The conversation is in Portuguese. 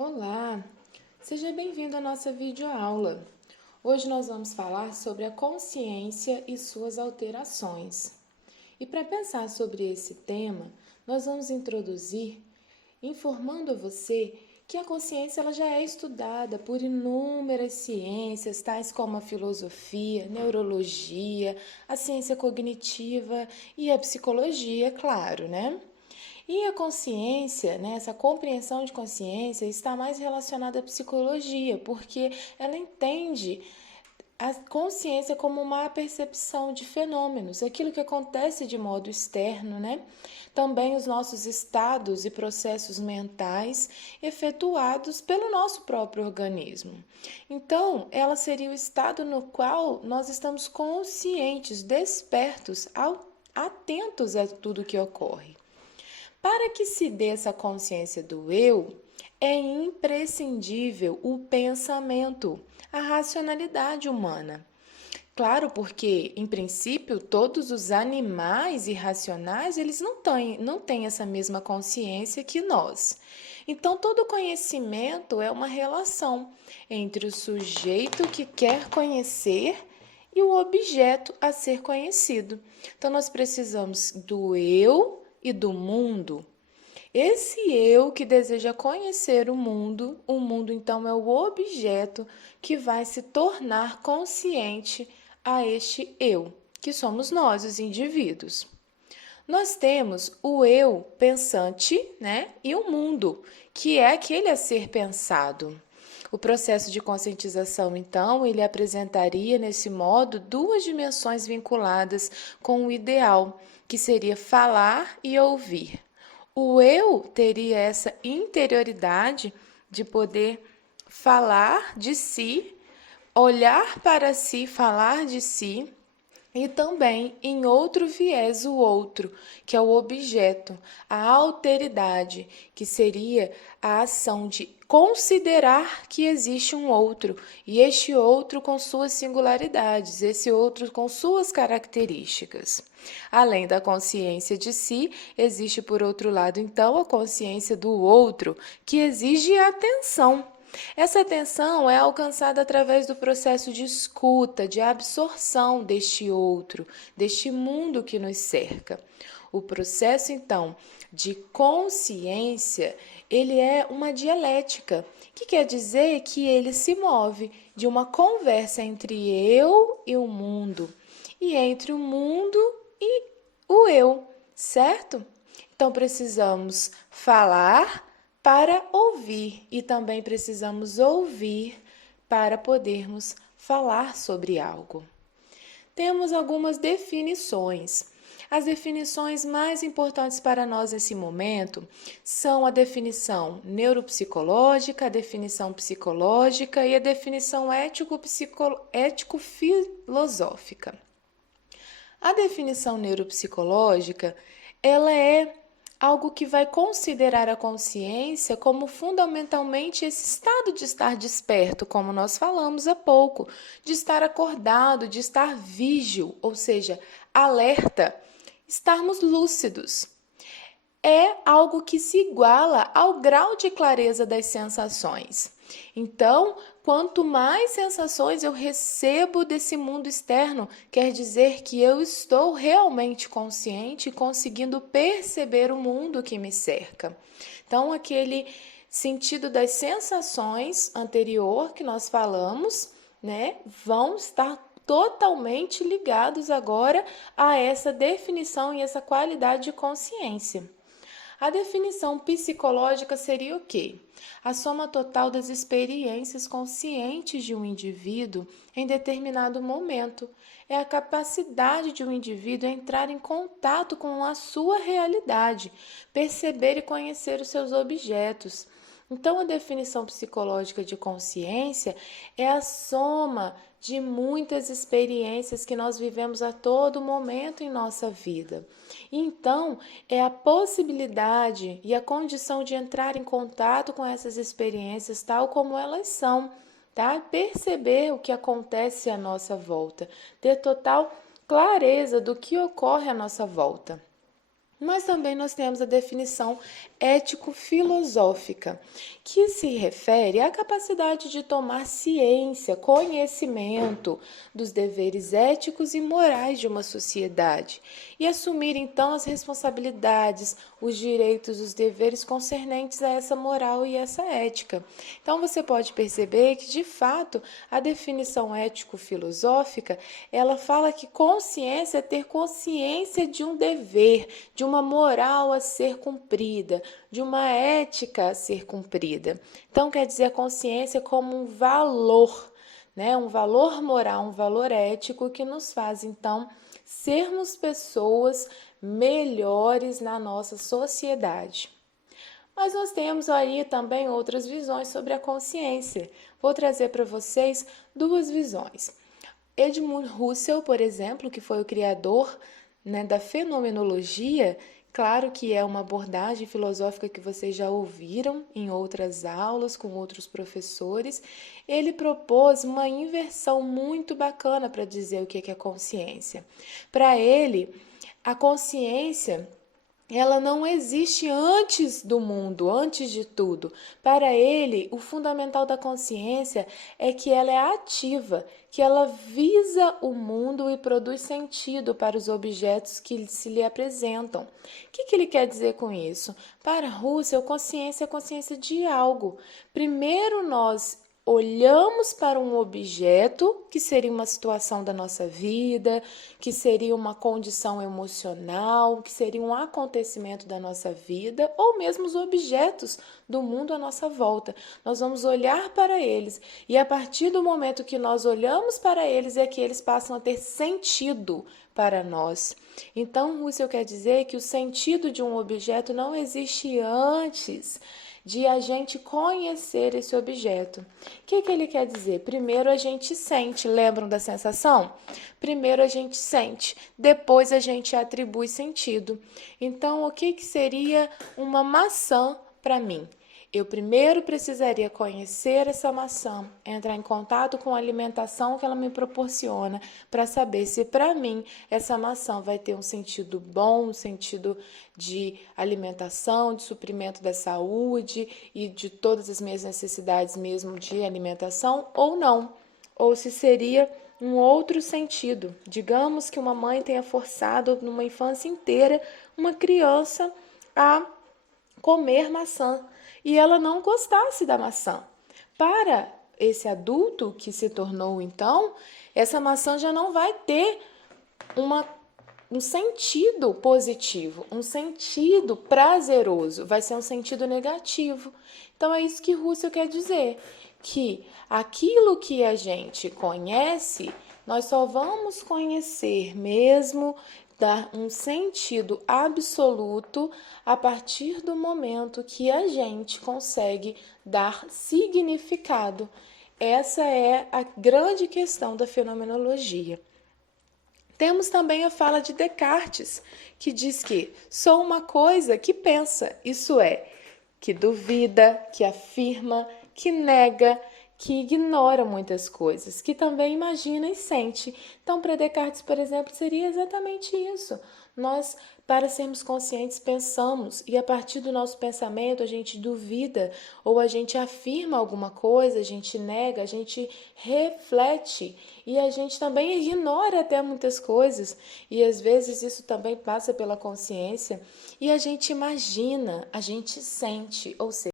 Olá, seja bem-vindo à nossa videoaula. Hoje nós vamos falar sobre a consciência e suas alterações. E para pensar sobre esse tema, nós vamos introduzir informando a você que a consciência ela já é estudada por inúmeras ciências, tais como a filosofia, neurologia, a ciência cognitiva e a psicologia, claro, né? E a consciência, né, essa compreensão de consciência está mais relacionada à psicologia, porque ela entende a consciência como uma percepção de fenômenos, aquilo que acontece de modo externo, né? Também os nossos estados e processos mentais efetuados pelo nosso próprio organismo. Então, ela seria o estado no qual nós estamos conscientes, despertos, atentos a tudo que ocorre. Para que se dê essa consciência do eu, é imprescindível o pensamento, a racionalidade humana. Claro, porque, em princípio, todos os animais irracionais, eles não têm essa mesma consciência que nós. Então, todo conhecimento é uma relação entre o sujeito que quer conhecer e o objeto a ser conhecido. Então, nós precisamos do eu e do mundo. Esse eu que deseja conhecer o mundo então é o objeto que vai se tornar consciente a este eu, que somos nós, os indivíduos. Nós temos o eu pensante, né, e o mundo, que é aquele a ser pensado. O processo de conscientização, então, ele apresentaria, nesse modo, duas dimensões vinculadas com o ideal, que seria falar e ouvir. O eu teria essa interioridade de poder falar de si, olhar para si, falar de si, e também, em outro viés, o outro, que é o objeto, a alteridade, que seria a ação de considerar que existe um outro, e este outro com suas singularidades, esse outro com suas características. Além da consciência de si, existe, por outro lado, então, a consciência do outro, que exige atenção. Essa atenção é alcançada através do processo de escuta, de absorção deste outro, deste mundo que nos cerca. O processo, então, de consciência, ele é uma dialética, que quer dizer que ele se move de uma conversa entre eu e o mundo, e entre o mundo e o eu, certo? Então, precisamos falar para ouvir e também precisamos ouvir para podermos falar sobre algo. Temos algumas definições. As definições mais importantes para nós nesse momento são a definição neuropsicológica, a definição psicológica e a definição ético-filosófica. A definição neuropsicológica, ela é algo que vai considerar a consciência como fundamentalmente esse estado de estar desperto, como nós falamos há pouco, de estar acordado, de estar vígil, ou seja, alerta, estarmos lúcidos. É algo que se iguala ao grau de clareza das sensações. Então, quanto mais sensações eu recebo desse mundo externo, quer dizer que eu estou realmente consciente e conseguindo perceber o mundo que me cerca. Então, aquele sentido das sensações anterior que nós falamos, né, vão estar totalmente ligados agora a essa definição e essa qualidade de consciência. A definição psicológica seria o quê? A soma total das experiências conscientes de um indivíduo em determinado momento. É a capacidade de um indivíduo entrar em contato com a sua realidade, perceber e conhecer os seus objetos. Então, a definição psicológica de consciência é a soma de muitas experiências que nós vivemos a todo momento em nossa vida. Então, é a possibilidade e a condição de entrar em contato com essas experiências tal como elas são, tá? Perceber o que acontece à nossa volta, ter total clareza do que ocorre à nossa volta. Mas também nós temos a definição ético-filosófica, que se refere à capacidade de tomar ciência, conhecimento dos deveres éticos e morais de uma sociedade e assumir então as responsabilidades, os direitos, os deveres concernentes a essa moral e essa ética. Então você pode perceber que, de fato, a definição ético-filosófica, ela fala que consciência é ter consciência de um dever, de uma moral a ser cumprida, de uma ética a ser cumprida. Então, quer dizer, a consciência como um valor, né? Um valor moral, um valor ético que nos faz, então, sermos pessoas melhores na nossa sociedade. Mas nós temos aí também outras visões sobre a consciência. Vou trazer para vocês duas visões. Edmund Husserl, por exemplo, que foi o criador, né, da fenomenologia, claro que é uma abordagem filosófica que vocês já ouviram em outras aulas com outros professores. Ele propôs uma inversão muito bacana para dizer o que é consciência. Para ele, a consciência, ela não existe antes do mundo, antes de tudo. Para ele, o fundamental da consciência é que ela é ativa, que ela visa o mundo e produz sentido para os objetos que se lhe apresentam. O que ele quer dizer com isso? Para Husserl, consciência é consciência de algo. Primeiro nós olhamos para um objeto, que seria uma situação da nossa vida, que seria uma condição emocional, que seria um acontecimento da nossa vida, ou mesmo os objetos do mundo à nossa volta. Nós vamos olhar para eles e a partir do momento que nós olhamos para eles é que eles passam a ter sentido para nós. Então, Husserl quer dizer que o sentido de um objeto não existe antes de a gente conhecer esse objeto. O que ele quer dizer? Primeiro a gente sente, lembram da sensação? Primeiro a gente sente, depois a gente atribui sentido. Então, o que seria uma maçã para mim? Eu primeiro precisaria conhecer essa maçã, entrar em contato com a alimentação que ela me proporciona, para saber se para mim essa maçã vai ter um sentido bom, um sentido de alimentação, de suprimento da saúde e de todas as minhas necessidades mesmo de alimentação ou não. Ou se seria um outro sentido. Digamos que uma mãe tenha forçado numa infância inteira uma criança a comer maçã e ela não gostasse da maçã. Para esse adulto que se tornou então, essa maçã já não vai ter um sentido positivo, um sentido prazeroso, vai ser um sentido negativo. Então é isso que Husserl quer dizer, que aquilo que a gente conhece, nós só vamos conhecer mesmo, dar um sentido absoluto a partir do momento que a gente consegue dar significado. Essa é a grande questão da fenomenologia. Temos também a fala de Descartes, que diz que sou uma coisa que pensa, isso é, que duvida, que afirma, que nega, que ignora muitas coisas, que também imagina e sente. Então, para Descartes, por exemplo, seria exatamente isso. Nós, para sermos conscientes, pensamos e a partir do nosso pensamento a gente duvida ou a gente afirma alguma coisa, a gente nega, a gente reflete e a gente também ignora até muitas coisas e às vezes isso também passa pela consciência e a gente imagina, a gente sente, ou seja,